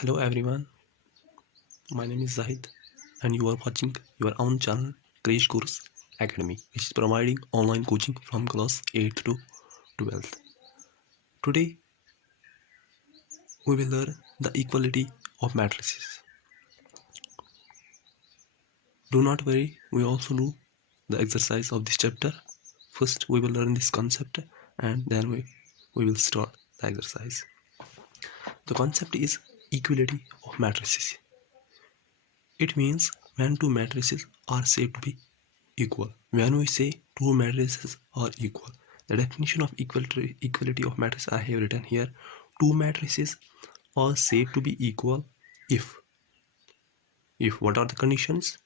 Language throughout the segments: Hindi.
Hello everyone, my name is Zahid and you are watching your own channel Crash Course Academy, which is providing online coaching from class 8th to 12th. Today we will learn the equality of matrices. Do not worry, we also do the exercise of this chapter. First we will learn this concept and then we will start the exercise. The concept is equality of matrices. It means when two matrices are said to be equal. When we say two matrices are equal, the definition of equality of matrices I have written here. Two matrices are said to be equal if what are the conditions?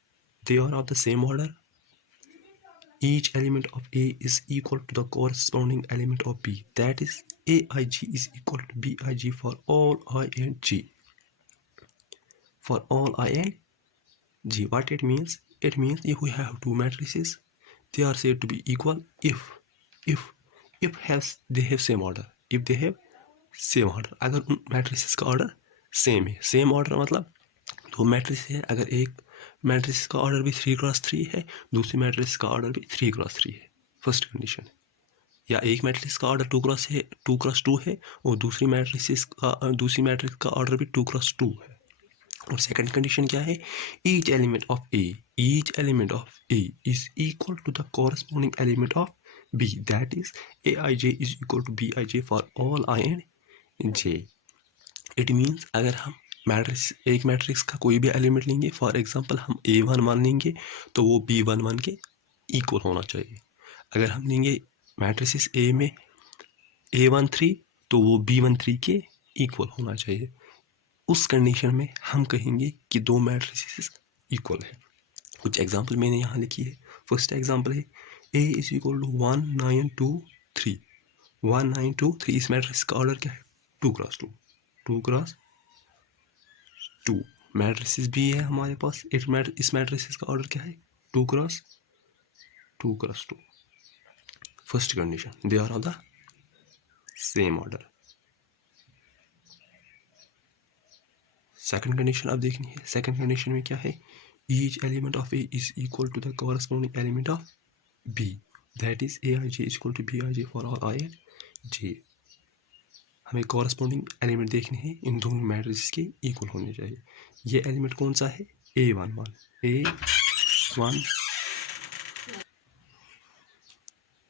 They are of the same order. Each element of A is equal to the corresponding element of B. That is, Aij is equal to Bij for all I and J. For all I and J. What it means? It means if we have two matrices, they are said to be equal if they have same order. If they have same order, अगर उन मैट्रिसेस का ऑर्डर सेम है. सेम ऑर्डर मतलब दो मैट्रिस है, अगर एक मैट्रिस का ऑर्डर भी 3x3 है, दूसरी मैट्रिस का ऑर्डर भी 3x3 है, फर्स्ट कंडीशन. या एक मैट्रिक्स का ऑर्डर 2x2 है और दूसरी मैट्रिक्स का ऑर्डर भी 2x2 है. और सेकंड कंडीशन क्या है? Each element of A is equal to the corresponding element of B, that is Aij is equal to Bij for all I and J. It means अगर हम एक मैट्रिक्स का कोई भी एलिमेंट लेंगे, फॉर एग्जांपल हम A1 मान लेंगे तो वो B11 के इक्वल होना चाहिए. अगर हम लेंगे मैट्रिक्स A में A13 तो वो B13 के इक्वल होना चाहिए. उस कंडीशन में हम कहेंगे कि दो मैट्रिक्स इक्वल है. कुछ एग्जांपल मैंने यहाँ लिखी है. फर्स्ट एग्जांपल है A is equal to 1 9 2 3. 1 9 2 3. इस मैट्रिक्स का ऑर्डर क्या है? 2x2. 2x2 मैट्रिक्स भी है हमारे पास. इस मैट्रिक्स का ऑर्डर क्या है? 2x2. First condition, they are of the same order. Second condition अब देखनी है. सेकंड कंडीशन में क्या है? Each element of A is equal to the corresponding element of B. That is Aij is equal to Bij for all I and J. हमें कॉरस्पॉन्डिंग एलिमेंट देखने हैं, इन दोनों मैट्रिक्स के इक्वल होने चाहिए. ये एलिमेंट कौन सा है? A11.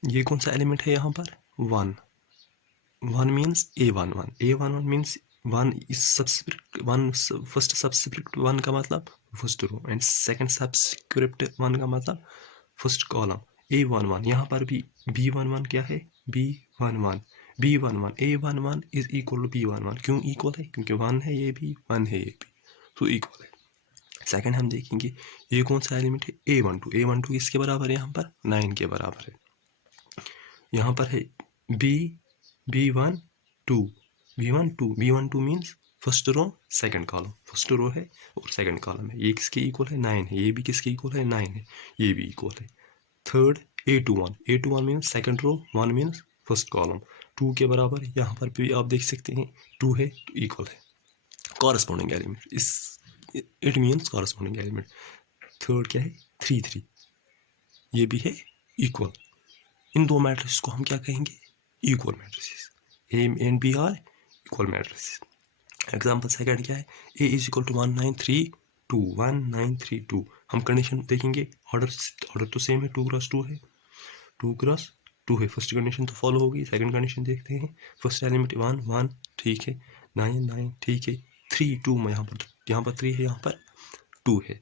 ये कौन सा एलिमेंट है यहाँ पर? 1 means A11. A11 means 1 is subscript 1. First subscript 1 का मतलब first row and second subscript 1 का मतलब फर्स्ट कॉलम. A11 यहाँ पर भी B11 क्या है? B11 A11 is equal to B11. क्यों इक्वल है? क्योंकि 1 है ये भी, 1 है ये भी, तो इक्वल है. सेकंड हम देखेंगे ये कौन सा एलिमेंट है? A12 किसके बराबर है? यहाँ पर 9 के बराबर है. यहाँ पर है B12 means first row second column. First row है और सेकंड कॉलम है. ये किसके इक्वल है? 9 है. ये भी किसके इक्वल है? 9 है. ये भी इक्वल है. Third A21 means second row, 1 means first column, 2 के बराबर. यहाँ पर भी आप देख सकते हैं 2 है तो इक्वल है. Corresponding element it means corresponding element. Third क्या है? 3 ये भी है इक्वल. इन दो मैट्रिक्स को हम क्या कहेंगे? Equal matrix. A and B are equal matrix. Example second क्या है? A is equal to 1932. हम कंडीशन देखेंगे, ऑर्डर तो सेम है, 2x2 है. 2x2 है. फर्स्ट कंडीशन तो फॉलो होगी. सेकंड कंडीशन देखते हैं. फर्स्ट एलिमेंट 1 ठीक है, 9 ठीक है, 3 2 में यहाँ पर 3 है, यहाँ पर 2 है.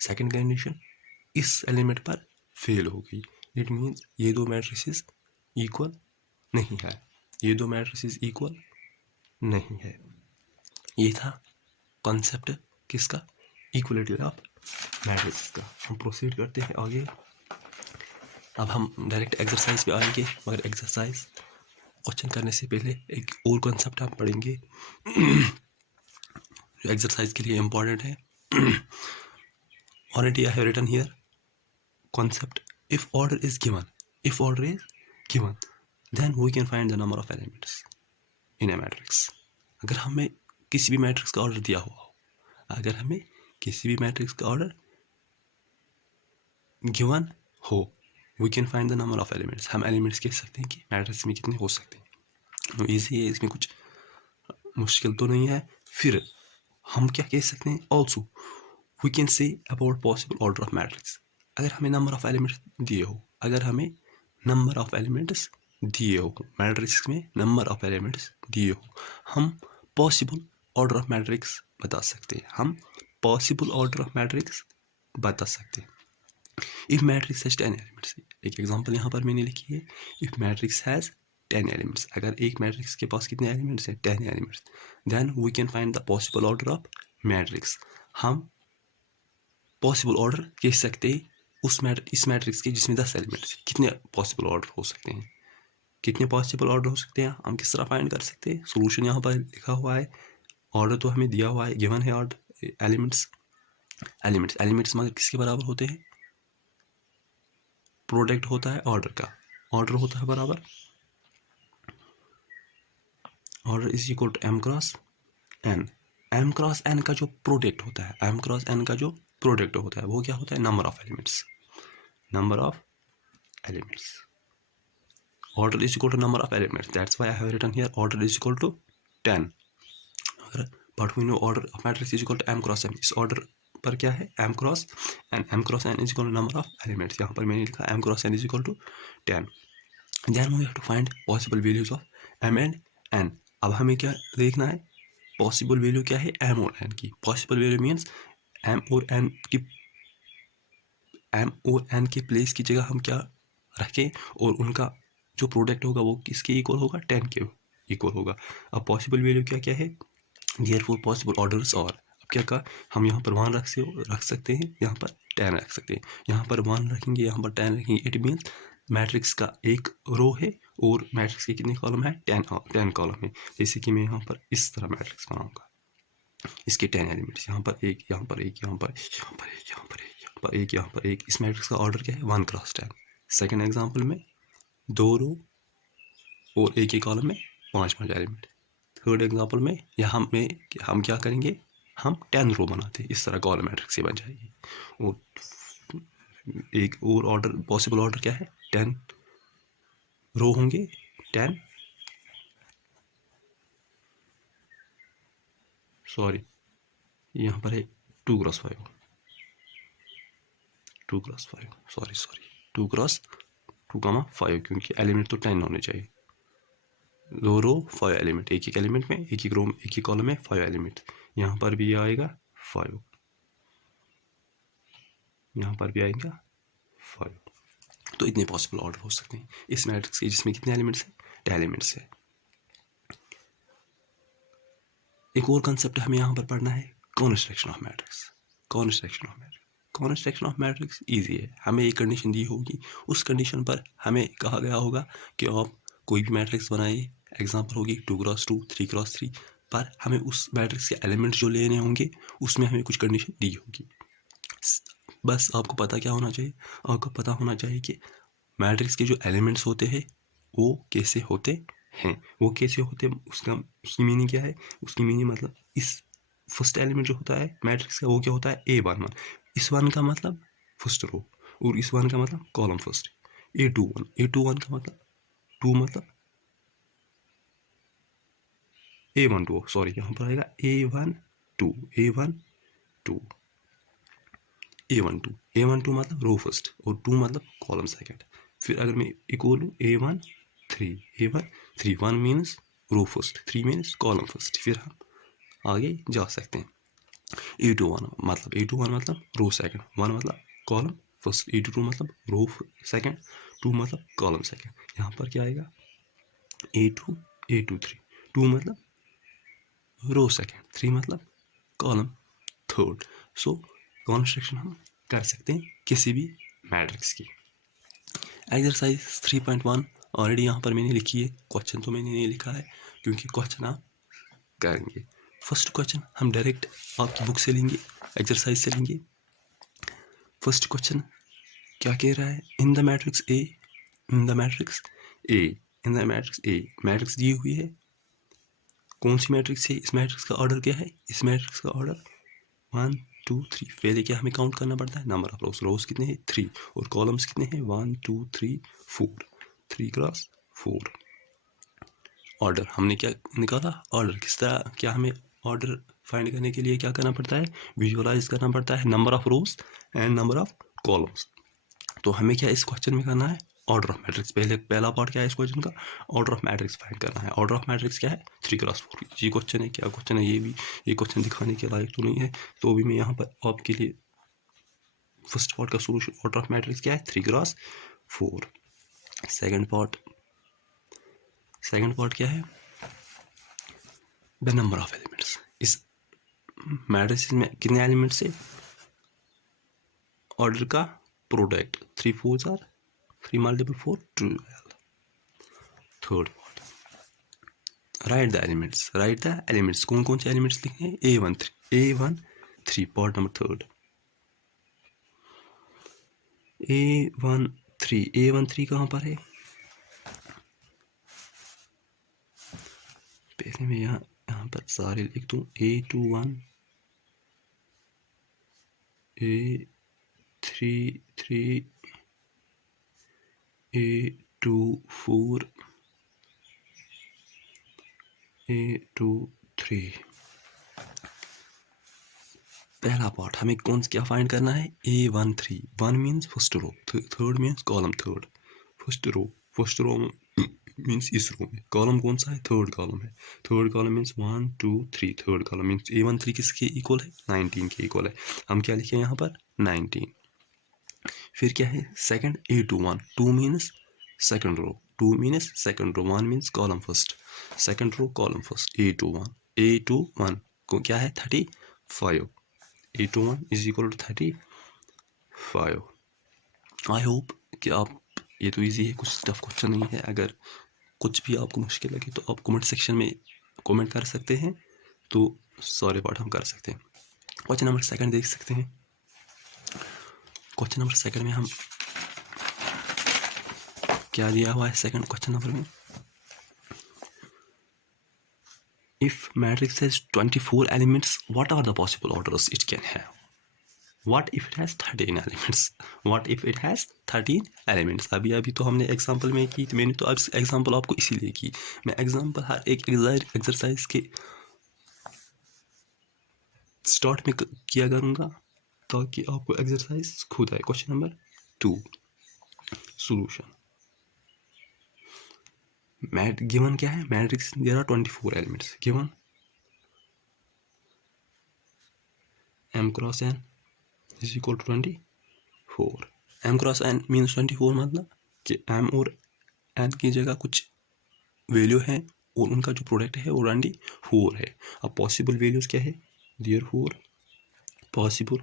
सेकंड कंडीशन इस एलिमेंट पर फेल हो गई. इट मीन्स ये दो मैट्रिसेस इक्वल नहीं है. ये दो मैट्रिसेस इक्वल नहीं है. ये था कॉन्सेप्ट किसका? इक्वलिटी ऑफ मैट्रिक्स का. हम प्रोसीड करते हैं आगे. अब हम डायरेक्ट एक्सरसाइज पे आएंगे, मगर एक्सरसाइज क्वेश्चन करने से पहले एक और कॉन्सेप्ट हम पढ़ेंगे जो एक्सरसाइज के लिए इम्पॉर्टेंट है. Already I have written here concept. If order is given, then we can find the number of elements in a matrix. अगर हमें किसी भी मैट्रिक्स का ऑर्डर दिया हुआ हो, अगर हमें किसी भी मैट्रिक्स का ऑर्डर गिवन हो, we can find the number of elements. हम एलिमेंट्स कह सकते हैं कि मैट्रिक्स में कितने हो सकते हैं। तो ईजी है, इसमें कुछ मुश्किल तो नहीं है। फिर हम क्या कह सकते हैं, also we can say about possible order of matrix. अगर हमें नंबर ऑफ एलिमेंट्स दिए हो, अगर हमें नंबर ऑफ एलिमेंट्स दिए हो, मैट्रिक्स में नंबर ऑफ एलिमेंट्स दिए हो, हम पॉसिबल ऑर्डर ऑफ मैट्रिक्स बता सकते हैं। हम पॉसिबल ऑर्डर ऑफ मैट्रिक्स बता सकते हैं। इफ मैट्रिक्स हैज 10 एलिमेंट्स, एक एग्जांपल यहाँ पर मैंने लिखी है, इफ मैट्रिक्स हैज 10 एलिमेंट्स, अगर एक मैट्रिक्स के पास कितने एलिमेंट्स हैं, 10 elements, then we can find the possible order of matrix. हम पॉसिबल ऑर्डर कह सकते हैं इस मैट्रिक्स के जिसमें 10 एलिमेंट्स, कितने पॉसिबल ऑर्डर हो सकते हैं, कितने पॉसिबल ऑर्डर हो सकते हैं, हम किस तरह फाइंड कर सकते हैं। सोल्यूशन यहाँ पर लिखा हुआ है, ऑर्डर तो हमें दिया हुआ है, गिवन है ऑर्डर एलिमेंट्स मगर किसके बराबर होते हैं, प्रोडक्ट होता है ऑर्डर का, ऑर्डर होता है बराबर, order is equal to m cross n। m cross n का जो प्रोडक्ट होता है, m क्रॉस n का जो प्रोडक्ट होता है वो क्या होता है, number of elements, number of elements. Order is equal to number of elements, that's why I have written here order is equal to 10। But we know order of matrix is equal to m cross n। इस ऑर्डर पर क्या है, m cross n is equal to number of elements. यहाँ पर मैंने लिखा m cross n is equal to 10। Then we have to find possible values of m and n। अब हमें क्या देखना है, पॉसिबल वैल्यू क्या है m और n की। पॉसिबल वैल्यू मीन्स m और n की प्लेस की जगह हम क्या रखें और उनका जो प्रोडक्ट होगा वो किसके इक्वल होगा, 10 के इक्वल होगा। अब पॉसिबल वैल्यू क्या क्या है, देयरफॉर पॉसिबल ऑर्डर्स और, अब क्या कहा, हम यहाँ पर 1 रख सकते हैं, यहाँ पर 10 रख सकते हैं, यहाँ पर 1 रखेंगे, यहाँ पर 10 रखेंगे। इट मीन्स मैट्रिक्स का एक रो है और मैट्रिक्स के कितने कॉलम है, 10 कॉलम है। जैसे कि मैं यहाँ पर इस तरह मैट्रिक्स बनाऊंगा, इसके 10 एलिमेंट्स, यहाँ पर एक, यहाँ पर एक, यहाँ पर यहाँ पर एक, यहाँ पर एक, यहाँ पर एक, यहाँ पर एक। इस मैट्रिक्स का ऑर्डर क्या है, 1 क्रॉस 10। सेकेंड एग्जाम्पल में 2 रो और एक ही कॉलम में 5 एलिमेंट। थर्ड एग्जाम्पल में यहाँ में हम क्या करेंगे, हम 10 रो बनाते हैं, इस तरह कॉलम मैट्रिक्स बन जाएगी। और एक और ऑर्डर, पॉसिबल ऑर्डर क्या है, 10 रो होंगे, 10 सॉरी यहाँ पर है 2 क्रॉस 5, 2 क्रॉस 5 सॉरी 2 क्रॉस 2,5, क्योंकि एलिमेंट तो 10 होने चाहिए। 2 रो 5 एलिमेंट, एक एलिमेंट में, एक ही रो में, एक ही कॉलम में 5 एलिमेंट। यहाँ पर भी आएगा 5, यहाँ पर भी आएगा 5। तो इतने पॉसिबल ऑर्डर हो सकते हैं इस मैट्रिक्स के जिसमें कितने एलिमेंट्स हैं, 10 एलिमेंट्स है। एक और कंसेप्ट हमें यहाँ पर पढ़ना है, construction of matrix. Construction of matrix easy है। हमें एक कंडीशन दी होगी, उस कंडीशन पर हमें कहा गया होगा कि आप कोई भी मैट्रिक्स बनाइए, एग्जांपल होगी 2 क्रॉस 2, 3 क्रॉस 3, पर हमें उस मैट्रिक्स के एलिमेंट्स जो लेने होंगे उसमें हमें कुछ कंडीशन दी होगी। बस आपको पता क्या होना चाहिए, आपको पता होना चाहिए कि मैट्रिक्स के जो एलिमेंट्स होते हैं वो कैसे होते हैं, वो कैसे होते हैं, उसकी मीनिंग क्या है। उसकी मीनिंग मतलब इस फर्स्ट एलिमेंट जो होता है मैट्रिक्स का वो क्या होता है, A11। इस 1 का मतलब फर्स्ट रो और इस 1 का मतलब कॉलम फर्स्ट। A21 का मतलब 2 मतलब A12, सॉरी यहाँ पर आएगा A12 मतलब रो फर्स्ट और 2 मतलब कॉलम सेकंड। फिर अगर मैं equal A1 3 1 means row first, 3 means column first. फिर हम आगे जा सकते हैं। A21 मतलब रो सेकंड, 1 मतलब कॉलम फर्स्ट, A22 मतलब रो सेकंड, 2 मतलब कॉलम सेकंड। यहाँ पर क्या आएगा, A2 A23, 2 मतलब रो सेकंड, 3 मतलब कॉलम थर्ड। सो कॉन्स्ट्रक्शन हम कर सकते हैं किसी भी मैट्रिक्स की। एक्सरसाइज 3.1 ऑलरेडी यहाँ पर मैंने लिखी है, क्वेश्चन तो मैंने नहीं लिखा है क्योंकि क्वेश्चन आप करेंगे। फर्स्ट क्वेश्चन हम डायरेक्ट आपकी बुक से लेंगे, एक्सरसाइज से लेंगे। फर्स्ट क्वेश्चन क्या कह रहा है, in the matrix A matrix दी हुई है, कौन सी मैट्रिक्स है, इस मैट्रिक्स का ऑर्डर क्या है, इस मैट्रिक्स का ऑर्डर 1 2 3। पहले क्या हमें काउंट करना पड़ता है, नंबर ऑफ रोज, रोज कितने हैं 3 और कॉलम्स कितने हैं 1 2 3 4, 3 क्रॉस 4। ऑर्डर हमने क्या निकाला, ऑर्डर किस तरह, क्या हमें ऑर्डर फाइंड करने के लिए क्या करना पड़ता है, विजुअलाइज करना पड़ता है number of rose and number of columns. तो हमें क्या इस क्वेश्चन में करना है, ऑर्डर ऑफ मैट्रिक्स। पहला पार्ट क्या है इस क्वेश्चन का, ऑर्डर ऑफ मैट्रिक्स फाइंड करना है। ऑर्डर ऑफ मैट्रिक्स क्या है 3 क्रॉस 4। ये क्वेश्चन है, क्या क्वेश्चन है, ये क्वेश्चन दिखाने के लायक तो नहीं है, तो अभी मैं यहाँ पर आपके लिए फर्स्ट पार्ट का सोल्यूशन, ऑर्डर ऑफ मैट्रिक्स क्या है 3 क्रॉस 4। सेकंड पार्ट क्या है, द नंबर ऑफ एलिमेंट्स। इस मैट्रिक्स में कितने एलिमेंट्स है, ऑर्डर का product 3 4 are 3 multiple 4 12। Third part, write the elements. कौन कौन से एलिमेंट्स लिखने हैं, A1 3 part number third. A1 3 कहाँ पर है, पहले मैं यहाँ पर सारे लिख दूँ, A21 A33 A24 A23। पहला पार्ट हमें कौन क्या फाइंड करना है, A13। 1 means first row, third means column third. First row means इस रो में, कॉलम कौन सा है, थर्ड कॉलम है। Third column means 1 2 3, third column means A13 किसके इक्वल है, 19 के इक्वल है। हम क्या लिखे यहाँ पर 19। फिर क्या है second, A21 2 means second row, 1 means column first, second row column first. A21 को क्या है 35। A21 is equal to 35। I hope कि आप, ये तो इजी है, कुछ टफ क्वेश्चन नहीं है। अगर कुछ भी आपको मुश्किल लगे तो आप कमेंट सेक्शन में कमेंट कर सकते हैं, तो सारे पार्ट हम कर सकते हैं। क्वेश्चन नंबर सेकंड देख सकते हैं। क्वेश्चन नंबर सेकंड में हम क्या दिया हुआ है, सेकंड क्वेश्चन नंबर में, if matrix has 24 elements, what are the possible orders it can have? What if it has 13 elements? What if it has 13 elements? अभी तो हमने एग्जांपल में की, तो मैंने तो अब एग्जांपल आपको इसीलिए की, मैं एग्जांपल हर एक एक्सरसाइज के स्टार्ट में किया करूँगा ताकि आपको एक्सरसाइज खुद आए। Question number 2 solution. गिवन क्या है, matrix there are 24 elements, given m cross n is equal to 24। m cross n means 24, मतलब कि m और n की जगह कुछ वैल्यू है और उनका जो प्रोडक्ट है वो 24 है। अब पॉसिबल वैल्यूज क्या है, therefore possible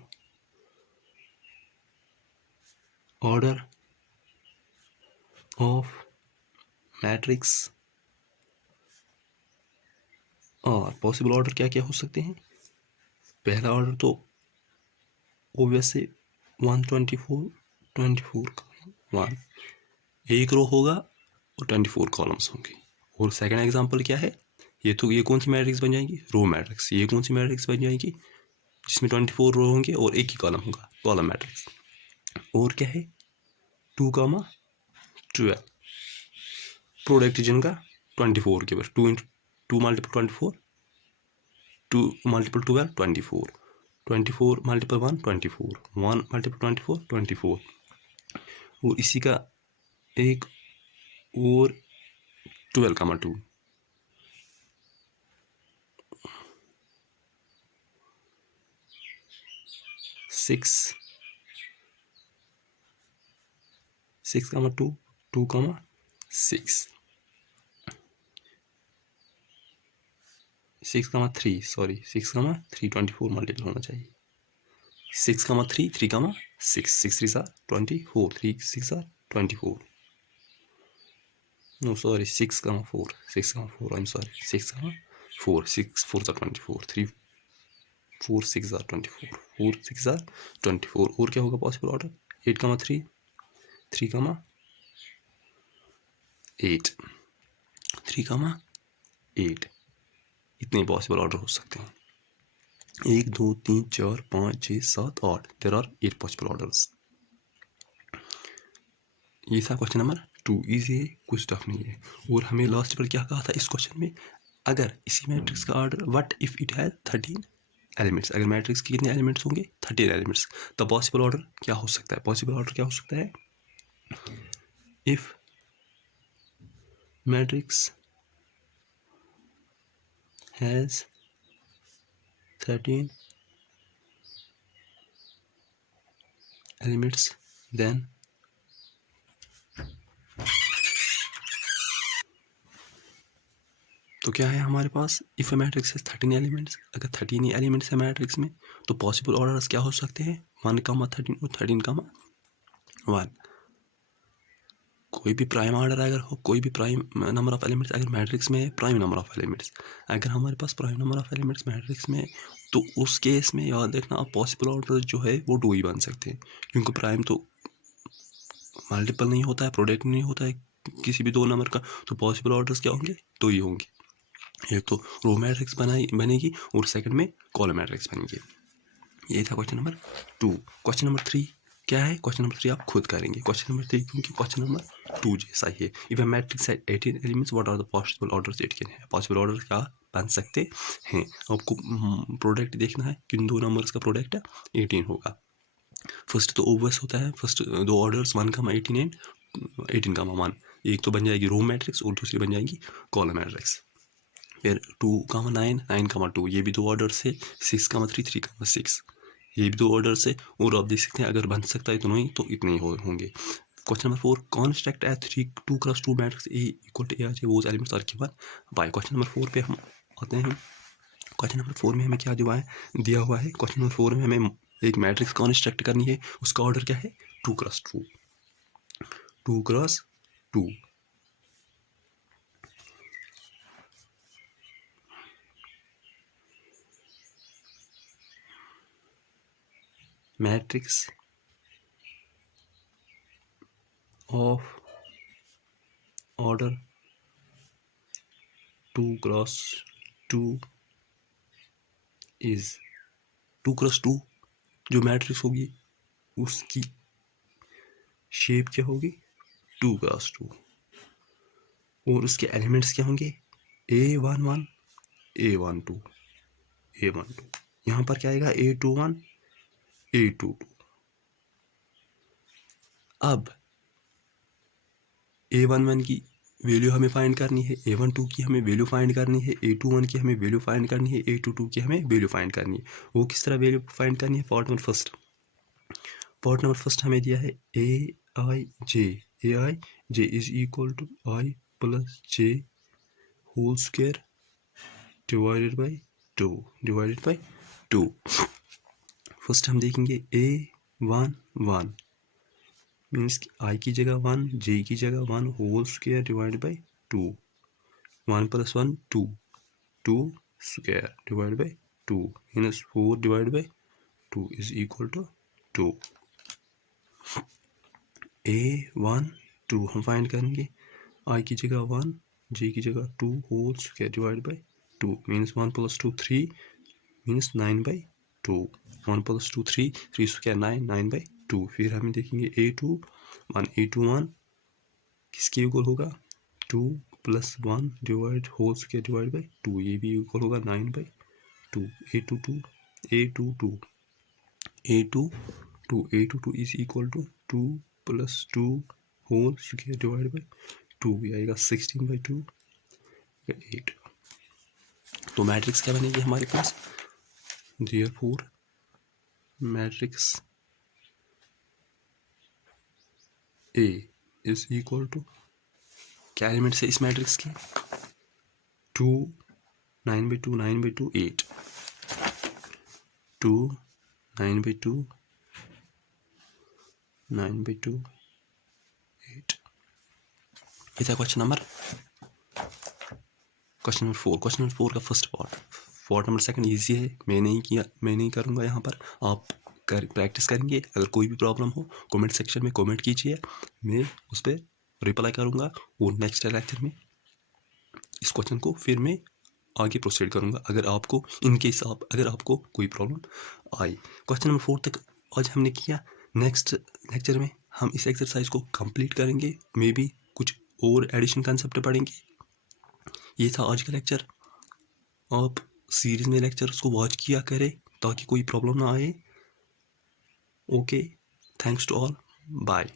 order of matrix, और पॉसिबल ऑर्डर क्या क्या हो सकते हैं। पहला ऑर्डर तो ओबियसली 124 24 1 एक रो होगा और 24 कॉलम्स होंगे। और सेकंड एग्जांपल क्या है, ये कौन सी मैट्रिक्स बन जाएगी, रो मैट्रिक्स। ये कौन सी मैट्रिक्स बन जाएगी, जिसमें 24 रो होंगे और एक ही कॉलम होगा, कॉलम मैट्रिक्स। और क्या है 2 12 प्रोडक्ट जिनका 24 के बस 2 मल्टीपल 24 2 मल्टीपल 12 24 24 मल्टीपल 1 24 1 मल्टीपल 24 24। और इसी का एक और 12 2 6 2 2 6 6 3 6 3 24 मल्टीपल होना चाहिए, 6 3 3 6 6 3 24 3 6 24 no sorry 6 4 6 4 I'm sorry 6 4 6 4 24 3 4 6 24 4 6 24। और क्या होगा पॉसिबल ऑर्डर 8 3 3 8 3 8 इतने पॉसिबल ऑर्डर हो सकते हैं। 1 2 3 4 5 6 7 8 देयर आर 8 पॉसिबल ऑर्डर्स। ये था क्वेश्चन नंबर 2। ईजी है, कुछ टफ नहीं है। और हमें लास्ट पर क्या कहा था इस क्वेश्चन में, अगर इसी मैट्रिक्स का order what if it has 13 elements, अगर मैट्रिक्स के कितने एलिमेंट्स होंगे 13 एलिमेंट्स, तो पॉसिबल ऑर्डर क्या हो सकता है। पॉसिबल ऑर्डर क्या हो सकता है, if matrix has 13 elements then तो क्या है हमारे पास, इफ ए मैट्रिक्स है 13 एलिमेंट्स, अगर 13 ही एलिमेंट्स है मैट्रिक्स में तो पॉसिबल ऑर्डर्स क्या हो सकते हैं, 1, 13 और 13, 1। कोई भी प्राइम ऑर्डर अगर हो, कोई भी प्राइम नंबर ऑफ एलिमेंट्स अगर मैट्रिक्स में है, प्राइम नंबर ऑफ एलिमेंट्स, अगर हमारे पास prime number of elements matrix में है तो उस केस में याद रखना आप पॉसिबल ऑर्डर जो है वो 2 ही बन सकते हैं, क्योंकि प्राइम तो मल्टीपल नहीं होता है, प्रोडक्ट नहीं होता है किसी भी 2 नंबर का, तो पॉसिबल ऑर्डर्स क्या होंगे, 2 ही होंगे। एक तो रो मैट्रिक्स बनेगी और सेकंड में कॉलम मैट्रिक्स बनेगी। ये था क्वेश्चन नंबर 2। क्वेश्चन नंबर 3 क्या है, क्वेश्चन नंबर 3 आप खुद करेंगे। क्वेश्चन नंबर 3 क्योंकि क्वेश्चन नंबर 2 जैसा ही है। If a matrix has 18 elements what are the possible orders it can है, पॉसिबल ऑर्डर क्या बन सकते हैं। आपको प्रोडक्ट देखना है, किन 2 नंबर्स का प्रोडक्ट 18 होगा। फर्स्ट तो ओवर्स होता है, फर्स्ट 2 ऑर्डर्स 1, 18 एंड 18, 1। एक तो बन जाएगी रो मैट्रिक्स और दूसरी बन जाएगी कॉलम मैट्रिक्स। फिर 2, 9, 9, 2 ये भी 2 ऑर्डर्स है। 6, 3, 3, 6 ये भी 2 ऑर्डर्स है। और आप देख सकते हैं अगर बन सकता है इतने ही तो इतने ही होंगे। Question number 4 construct a 2 cross 2 matrix A equal to A R J whose elements are given by. Question number 4 पे हम आते हैं। क्वेश्चन नंबर 4 में हमें क्या दिया हुआ है। क्वेश्चन नंबर 4 में हमें एक मैट्रिक्स कंस्ट्रक्ट करनी है, उसका ऑर्डर क्या है 2 cross 2, 2 cross 2। Matrix of order 2 cross 2 is 2 cross 2 जो मैट्रिक्स होगी उसकी शेप क्या होगी 2 क्रॉस 2 और उसके एलिमेंट्स क्या होंगे A11 A12 A12। यहाँ पर क्या आएगा A21 A22। अब A11 की वैल्यू हमें फाइंड करनी है, A12 की हमें वैल्यू फाइंड करनी है, A21 की हमें वैल्यू फाइंड करनी है, A22 की हमें वैल्यू फाइंड करनी है। वो किस तरह वैल्यू फाइंड करनी है, पार्ट नंबर फर्स्ट हमें दिया है AI J is equal to I plus J whole square divided by 2। First हम देखेंगे A11 मीन्स I की जगह 1, J की जगह 1 whole square divide by 2, 1 plus 1 2, 2 square divide by 2 means 4 divide by 2 is equal to 2। A12 हम फाइंड करेंगे, I की जगह 1, J की जगह 2 whole square divide by 2 means 1 plus 2 3 means 9 by 2, 1 plus 2 3, 3 square 9, 9 by 2। फिर हम देखेंगे A21 किसके इक्वल होगा 2 plus 1 divide whole square divide by 2, ये भी इक्वल होगा 9 by 2। A22 is equal to 2 plus 2 whole square divide by 2, ये आएगा 16 बाई 2 8। तो मैट्रिक्स क्या बनेगी हमारे पास, therefore matrix A is equal to क्या एलिमेंट्स है इस मैट्रिक्स के 2 9 बाई 2 9 बाई 2 8, 2 9 बाई 2 9 बाई 2 8। ये था क्वेश्चन नंबर 4। क्वेश्चन नंबर 4 का first part number second easy है, मैं नहीं करूँगा यहाँ पर, आप प्रैक्टिस करेंगे। अगर कोई भी प्रॉब्लम हो कमेंट सेक्शन में कमेंट कीजिए, मैं उस पर रिप्लाई करूँगा और नेक्स्ट लेक्चर में इस क्वेश्चन को फिर मैं आगे प्रोसीड करूँगा अगर आपको कोई प्रॉब्लम आई। क्वेश्चन नंबर 4 तक आज हमने किया। नेक्स्ट लेक्चर में हम इस एक्सरसाइज को कंप्लीट करेंगे, मे बी कुछ और एडिशन कंसेप्ट पढ़ेंगे। ये था आज का लेक्चर। आप सीरीज में लेक्चर्स को वॉच किया करें ताकि कोई प्रॉब्लम ना आए। Okay, thanks to all, bye.